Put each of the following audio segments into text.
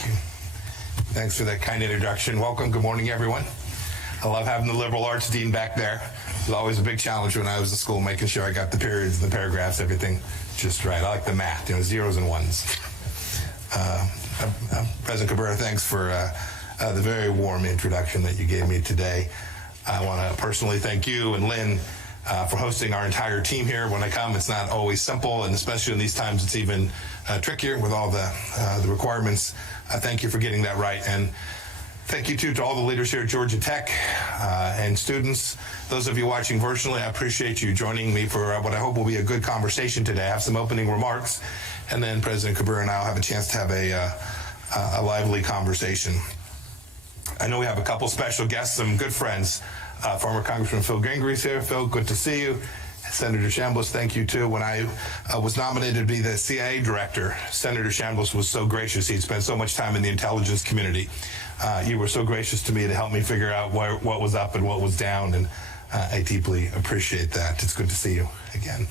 Thank you. Thanks for that kind introduction. Welcome. Good morning, everyone. I love having the liberal arts dean back there. It was always a big challenge when I was in school, making sure I got the periods and the paragraphs, everything just right. I like the math, zeros and ones. President Cabrera, thanks for the very warm introduction that you gave me today. I want to personally thank you and Lynn for hosting our entire team here. When I come, it's not always simple, and especially in these times, it's even trickier with all the requirements. Thank you for getting that right, and thank you too to all the leaders here at Georgia Tech and students. Those of you watching virtually, I appreciate you joining me for what I hope will be a good conversation today. I have some opening remarks, and then President Cabrera and I will have a chance to have a lively conversation. I know we have a couple special guests, some good friends. Former Congressman Phil Gingrich's here. Phil, good to see you. Senator Chambliss, thank you too. When I was nominated to be the CIA director, Senator Chambliss was so gracious. He'd spent so much time in the intelligence community. You were so gracious to me to help me figure out what was up and what was down, and I deeply appreciate that. It's good to see you again.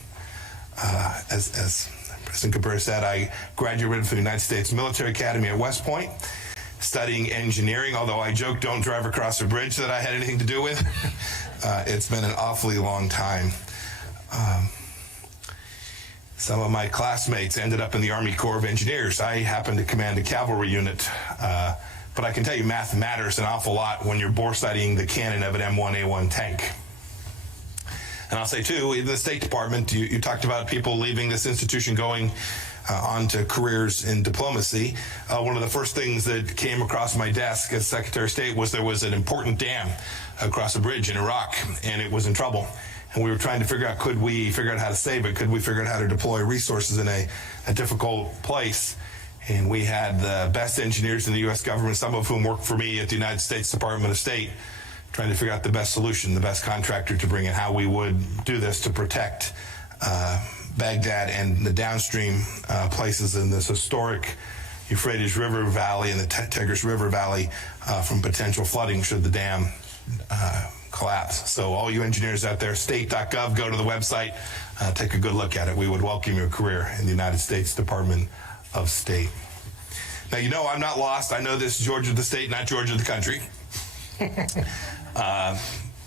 As President Cabrera said, I graduated from the United States Military Academy at West Point, studying engineering, although I joke, don't drive across a bridge that I had anything to do with. It's been an awfully long time. Some of my classmates ended up in the Army Corps of Engineers. I happened to command a cavalry unit, but I can tell you math matters an awful lot when you're bore studying the cannon of an M1A1 tank. And I'll say too, in the State Department, you talked about people leaving this institution going on to careers in diplomacy. One of the first things that came across my desk as Secretary of State was there was an important dam across a bridge in Iraq, and it was in trouble. And we were trying to figure out, could we figure out how to save it? Could we figure out how to deploy resources in a difficult place? And we had the best engineers in the U.S. government, some of whom worked for me at the United States Department of State, trying to figure out the best solution, the best contractor to bring in, how we would do this to protect Baghdad and the downstream places in this historic Euphrates River Valley and the Tigris River Valley from potential flooding should the dam collapse. So all you engineers out there, state.gov, go to the website, take a good look at it. We would welcome your career in the United States Department of State. Now, I'm not lost. I know this is Georgia the state, not Georgia the country.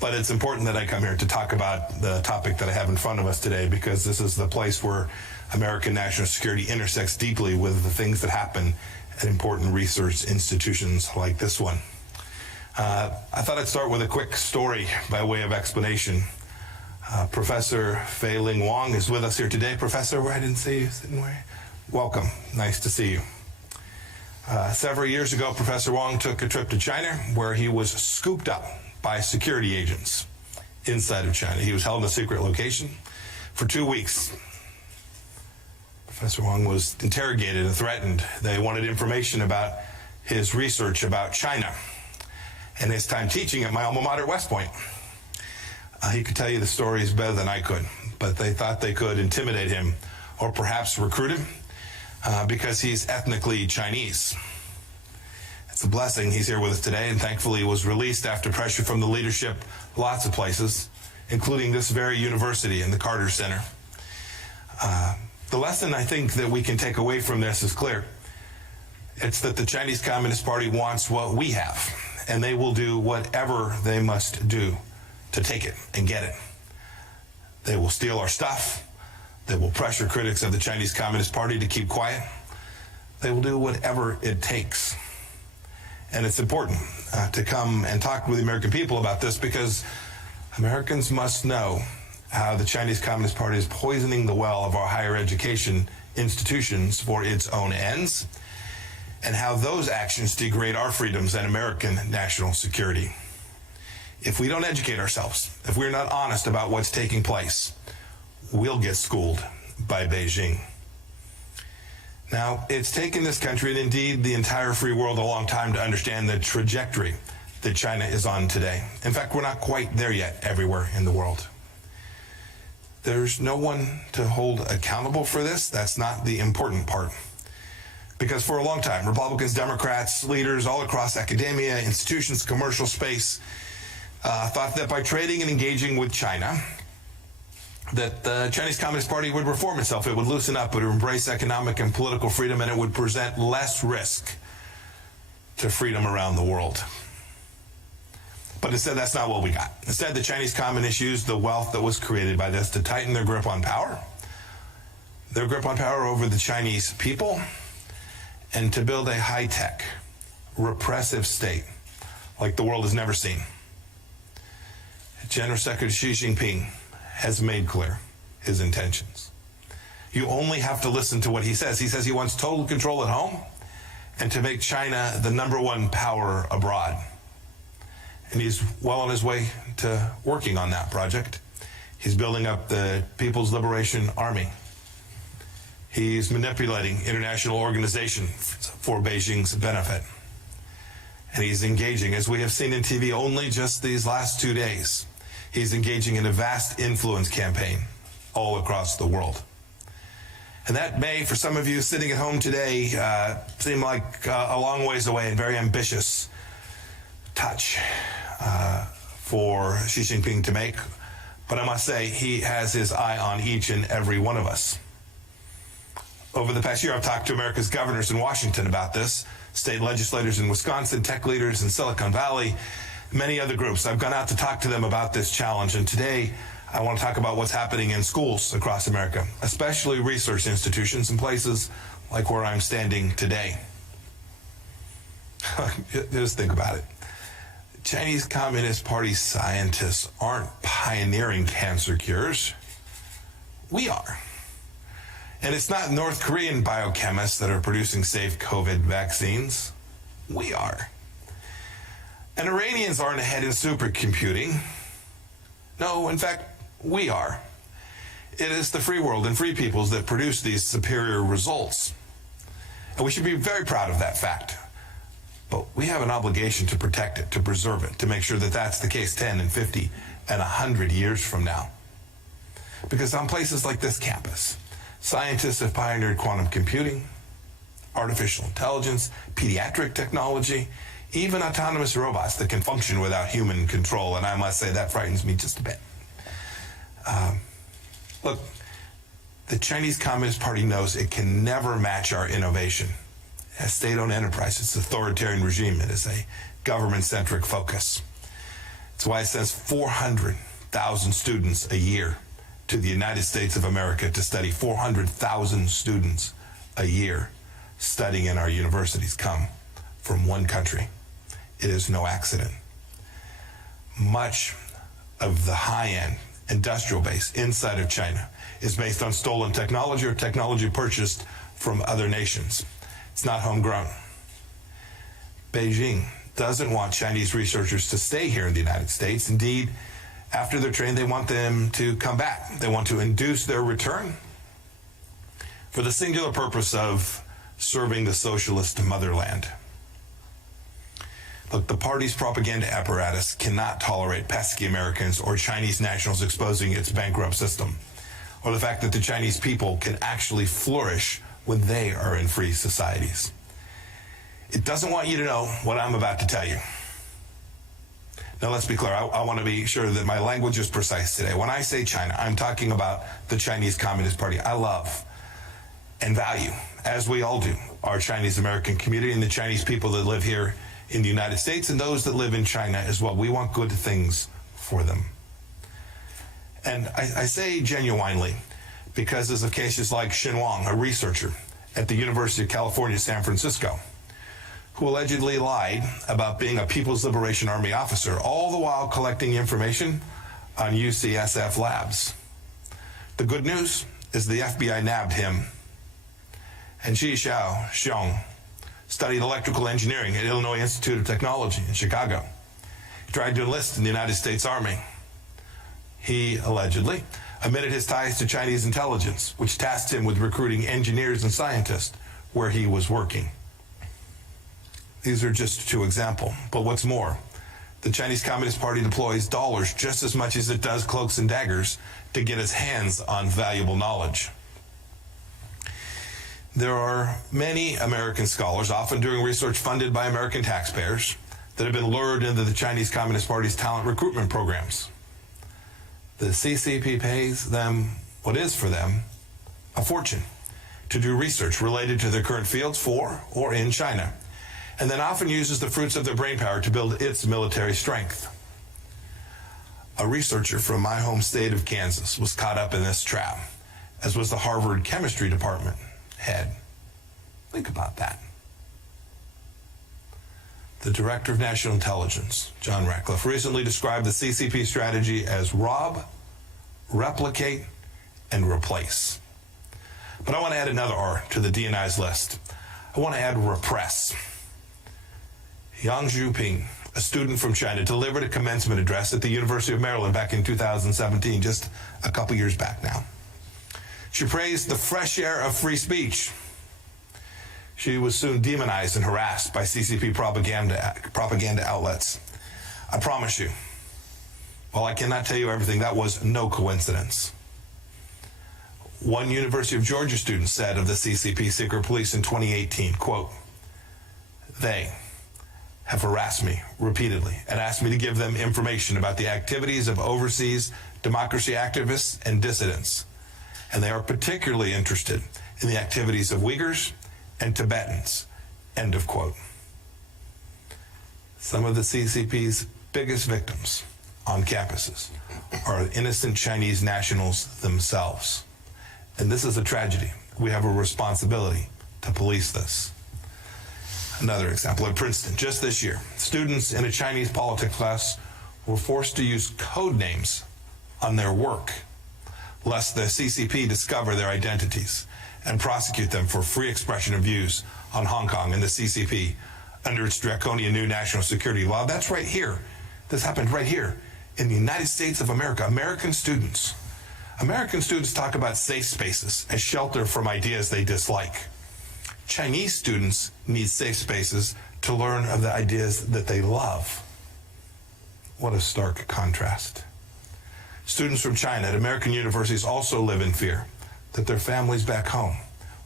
But it's important that I come here to talk about the topic that I have in front of us today, because this is the place where American national security intersects deeply with the things that happen at important research institutions like this one. I thought I'd start with a quick story by way of explanation. Professor Fei-Ling Wang is with us here today. Professor, I didn't see you sitting where? Welcome. Nice to see you. Several years ago, Professor Wang took a trip to China where he was scooped up by security agents inside of China. He was held in a secret location for 2 weeks. Professor Wang was interrogated and threatened. They wanted information about his research about China and his time teaching at my alma mater, West Point. He could tell you the stories better than I could, but they thought they could intimidate him or perhaps recruit him because he's ethnically Chinese. It's a blessing he's here with us today, and thankfully he was released after pressure from the leadership lots of places, including this very university and the Carter Center. The lesson I think that we can take away from this is clear. It's that the Chinese Communist Party wants what we have, and they will do whatever they must do to take it and get it. They will steal our stuff. They will pressure critics of the Chinese Communist Party to keep quiet. They will do whatever it takes. And it's important to come and talk with the American people about this, because Americans must know how the Chinese Communist Party is poisoning the well of our higher education institutions for its own ends, and how those actions degrade our freedoms and American national security. If we don't educate ourselves, if we're not honest about what's taking place, we'll get schooled by Beijing. Now, it's taken this country, and indeed the entire free world, a long time to understand the trajectory that China is on today. In fact, we're not quite there yet everywhere in the world. There's no one to hold accountable for this. That's not the important part. Because for a long time, Republicans, Democrats, leaders all across academia, institutions, commercial space, thought that by trading and engaging with China, that the Chinese Communist Party would reform itself, it would loosen up, it would embrace economic and political freedom, and it would present less risk to freedom around the world. But instead, that's not what we got. Instead, the Chinese Communists used the wealth that was created by this to tighten their grip on power over the Chinese people, and to build a high-tech, repressive state like the world has never seen. General Secretary Xi Jinping has made clear his intentions. You only have to listen to what he says. He says he wants total control at home and to make China the #1 power abroad. And he's well on his way to working on that project. He's building up the People's Liberation Army. He's manipulating international organizations for Beijing's benefit. And he's engaging, as we have seen in TV only just these last 2 days, he's engaging in a vast influence campaign all across the world. And that may, for some of you sitting at home today, seem like a long ways away and very ambitious touch for Xi Jinping to make. But I must say, he has his eye on each and every one of us. Over the past year, I've talked to America's governors in Washington about this, state legislators in Wisconsin, tech leaders in Silicon Valley, many other groups. I've gone out to talk to them about this challenge, and today I want to talk about what's happening in schools across America, especially research institutions in places like where I'm standing today. Just think about it. Chinese Communist Party scientists aren't pioneering cancer cures. We are. And it's not North Korean biochemists that are producing safe COVID vaccines. We are. And Iranians aren't ahead in supercomputing. No, in fact, we are. It is the free world and free peoples that produce these superior results. And we should be very proud of that fact. But we have an obligation to protect it, to preserve it, to make sure that that's the case 10 and 50 and 100 years from now. Because on places like this campus, scientists have pioneered quantum computing, artificial intelligence, pediatric technology, even autonomous robots that can function without human control. And I must say that frightens me just a bit. Look, the Chinese Communist Party knows it can never match our innovation. A state-owned enterprise, it's an authoritarian regime. It is a government-centric focus. It's why it sends 400,000 students a year to the United States of America to study. 400,000 students a year studying in our universities come from one country. It is no accident. Much of the high-end industrial base inside of China is based on stolen technology or technology purchased from other nations. It's not homegrown. Beijing doesn't want Chinese researchers to stay here in the United States. Indeed, after they're trained, they want them to come back. They want to induce their return for the singular purpose of serving the socialist motherland. Look, the party's propaganda apparatus cannot tolerate pesky Americans or Chinese nationals exposing its bankrupt system, or the fact that the Chinese people can actually flourish when they are in free societies. It doesn't want you to know what I'm about to tell you. Now, let's be clear. I want to be sure that my language is precise today. When I say China, I'm talking about the Chinese Communist Party. I love and value, as we all do, our Chinese American community and the Chinese people that live here in the United States and those that live in China as well. We want good things for them. And I say genuinely because of cases like Xin Wang, a researcher at the University of California, San Francisco, who allegedly lied about being a People's Liberation Army officer, all the while collecting information on UCSF labs. The good news is the FBI nabbed him. And Ji Xiong studied electrical engineering at Illinois Institute of Technology in Chicago. He tried to enlist in the United States Army. He allegedly admitted his ties to Chinese intelligence, which tasked him with recruiting engineers and scientists where he was working. These are just two examples. But what's more, the Chinese Communist Party deploys dollars just as much as it does cloaks and daggers to get its hands on valuable knowledge. There are many American scholars, often doing research funded by American taxpayers, that have been lured into the Chinese Communist Party's talent recruitment programs. The CCP pays them what is for them a fortune to do research related to their current fields for or in China. and then often uses the fruits of their brainpower to build its military strength. A researcher from my home state of Kansas was caught up in this trap, as was the Harvard chemistry department head. Think about that. The Director of National Intelligence, John Ratcliffe, recently described the CCP strategy as rob, replicate, and replace. But I want to add another R to the DNI's list. I want to add repress. Yang Zhuping, a student from China, delivered a commencement address at the University of Maryland back in 2017, just a couple years back now. She praised the fresh air of free speech. She was soon demonized and harassed by CCP propaganda outlets. I promise you, while I cannot tell you everything, that was no coincidence. One University of Georgia student said of the CCP secret police in 2018, quote, "They have harassed me repeatedly and asked me to give them information about the activities of overseas democracy activists and dissidents. And they are particularly interested in the activities of Uyghurs and Tibetans," end of quote. Some of the CCP's biggest victims on campuses are innocent Chinese nationals themselves. And this is a tragedy. We have a responsibility to police this. Another example, at Princeton, just this year, students in a Chinese politics class were forced to use code names on their work, lest the CCP discover their identities and prosecute them for free expression of views on Hong Kong and the CCP under its draconian new national security law. That's right here. This happened right here in the United States of America. American students talk about safe spaces as shelter from ideas they dislike. Chinese students need safe spaces to learn of the ideas that they love. What a stark contrast. Students from China at American universities also live in fear that their families back home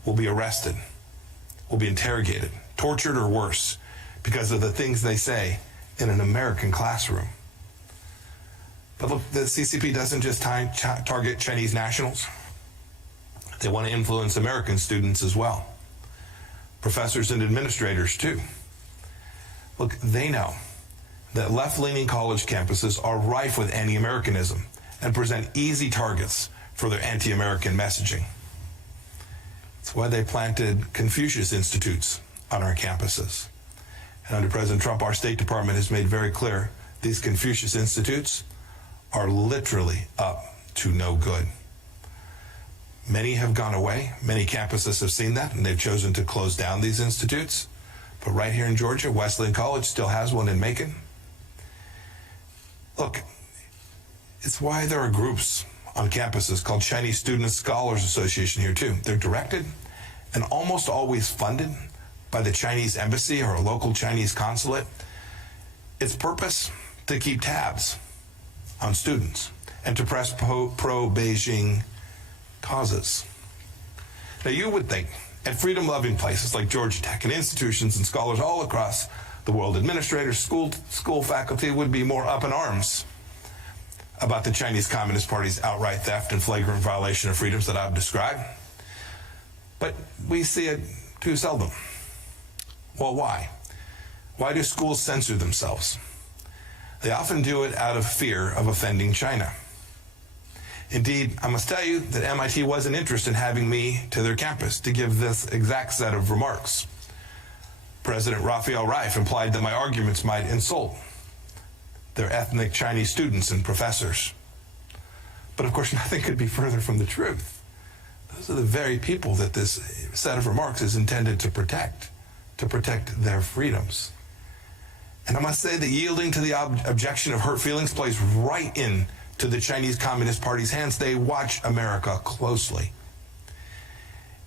will be arrested, will be interrogated, tortured, or worse because of the things they say in an American classroom. But look, the CCP doesn't just target Chinese nationals. They want to influence American students as well. Professors and administrators, too. Look, they know that left-leaning college campuses are rife with anti-Americanism and present easy targets for their anti-American messaging. It's why they planted Confucius Institutes on our campuses. And under President Trump, our State Department has made very clear these Confucius Institutes are literally up to no good. Many have gone away. Many campuses have seen that, and they've chosen to close down these institutes. But right here in Georgia, Wesleyan College still has one in Macon. Look, it's why there are groups on campuses called Chinese Student Scholars Association here too. They're directed and almost always funded by the Chinese embassy or a local Chinese consulate. Its purpose, to keep tabs on students and to press pro-Beijing causes. Now you would think at freedom-loving places like Georgia Tech and institutions and scholars all across the world, administrators, school faculty would be more up in arms about the Chinese Communist Party's outright theft and flagrant violation of freedoms that I've described. But we see it too seldom. Well, why? Why do schools censor themselves? They often do it out of fear of offending China. Indeed, I must tell you that MIT wasn't interested in having me to their campus to give this exact set of remarks. President Raphael Reif implied that my arguments might insult their ethnic Chinese students and professors. But of course, nothing could be further from the truth. Those are the very people that this set of remarks is intended to protect their freedoms. And I must say that yielding to the objection of hurt feelings plays right in to the Chinese Communist Party's hands. They watch America closely.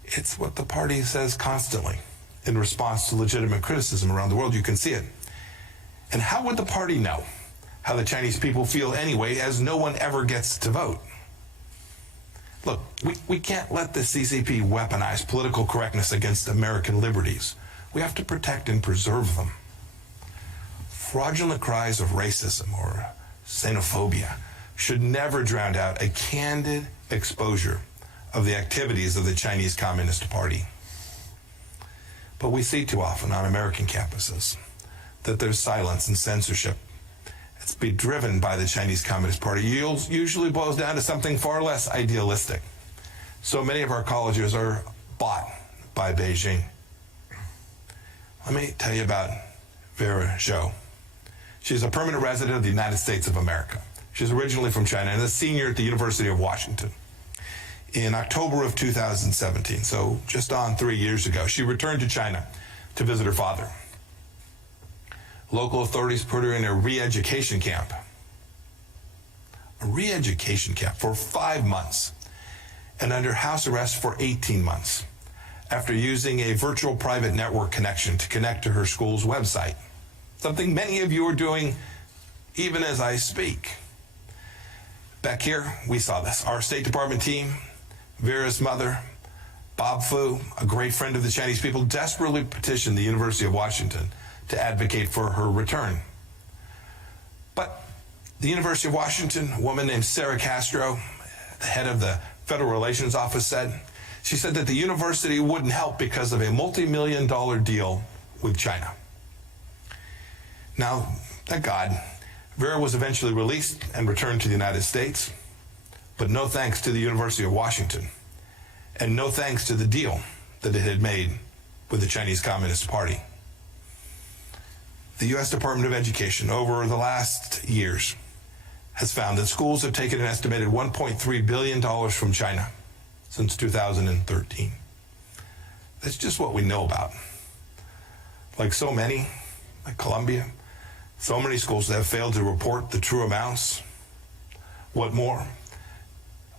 It's what the party says constantly in response to legitimate criticism around the world. You can see it. And how would the party know how the Chinese people feel anyway, as no one ever gets to vote? Look, we can't let the CCP weaponize political correctness against American liberties. We have to protect and preserve them. Fraudulent cries of racism or xenophobia should never drown out a candid exposure of the activities of the Chinese Communist Party. But we see too often on American campuses that there's silence and censorship. It's be driven by the Chinese Communist Party. Usually boils down to something far less idealistic. So many of our colleges are bought by Beijing. Let me tell you about Vera Zhou. She's a permanent resident of the United States of America. She's originally from China and a senior at the University of Washington. In October of 2017, so just on 3 years ago, she returned to China to visit her father. Local authorities put her in a re-education camp. A re-education camp for 5 months and under house arrest for 18 months after using a virtual private network connection to connect to her school's website. Something many of you are doing even as I speak. Back here, we saw this. Our State Department team, Vera's mother, Bob Fu, a great friend of the Chinese people, desperately petitioned the University of Washington to advocate for her return. But the University of Washington, a woman named Sarah Castro, the head of the Federal Relations Office, said that the university wouldn't help because of a multi-million-dollar deal with China. Now, thank God, Vera was eventually released and returned to the United States, but no thanks to the University of Washington, and no thanks to the deal that it had made with the Chinese Communist Party. The U.S. Department of Education, over the last years, has found that schools have taken an estimated $1.3 billion from China since 2013. That's just what we know about. Like so many, like Columbia, so many schools that have failed to report the true amounts. What more?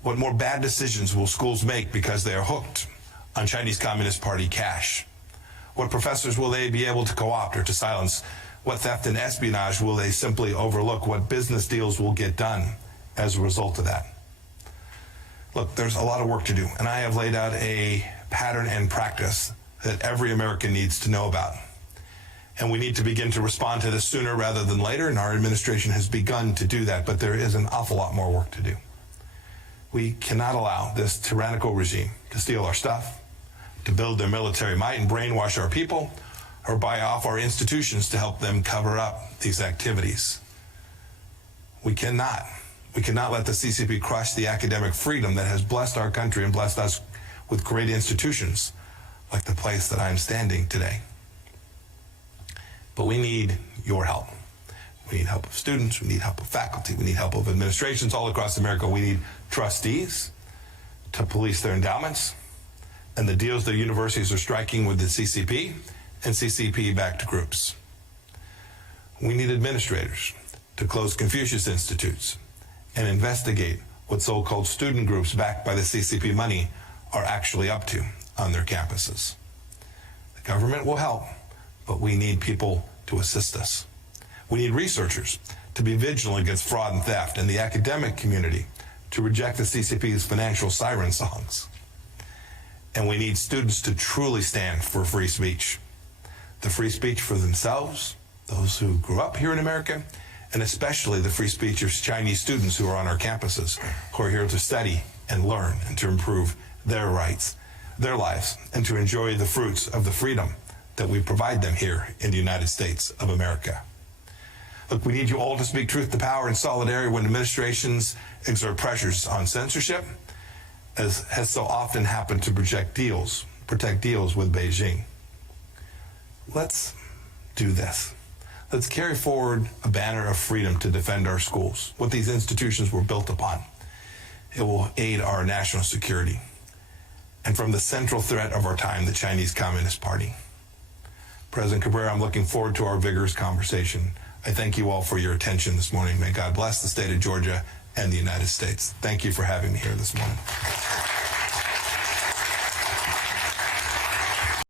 What more bad decisions will schools make because they are hooked on Chinese Communist Party cash? What professors will they be able to co-opt or to silence? What theft and espionage will they simply overlook? What business deals will get done as a result of that? Look, there's a lot of work to do, and I have laid out a pattern and practice that every American needs to know about. And we need to begin to respond to this sooner rather than later, and our administration has begun to do that, but there is an awful lot more work to do. We cannot allow this tyrannical regime to steal our stuff, to build their military might and brainwash our people, or buy off our institutions to help them cover up these activities. We cannot let the CCP crush the academic freedom that has blessed our country and blessed us with great institutions like the place that I'm standing today. But we need your help. We need help of students, we need help of faculty, we need help of administrations all across America. We need trustees to police their endowments and the deals that universities are striking with the CCP and CCP-backed groups. We need administrators to close Confucius Institutes and investigate what so-called student groups backed by the CCP money are actually up to on their campuses. The government will help, but we need people to assist us. We need researchers to be vigilant against fraud and theft, and the academic community to reject the CCP's financial siren songs. And we need students to truly stand for free speech. The free speech for themselves, those who grew up here in America, and especially the free speech of Chinese students who are on our campuses, who are here to study and learn and to improve their rights, their lives, and to enjoy the fruits of the freedom that we provide them here in the United States of America. Look, we need you all to speak truth to power in solidarity when administrations exert pressures on censorship, as has so often happened to protect deals with Beijing. Let's do this. Let's carry forward a banner of freedom to defend our schools, what these institutions were built upon. It will aid our national security. And from the central threat of our time, the Chinese Communist Party. President Cabrera, I'm looking forward to our vigorous conversation. I thank you all for your attention this morning. May God bless the state of Georgia and the United States. Thank you for having me here this morning.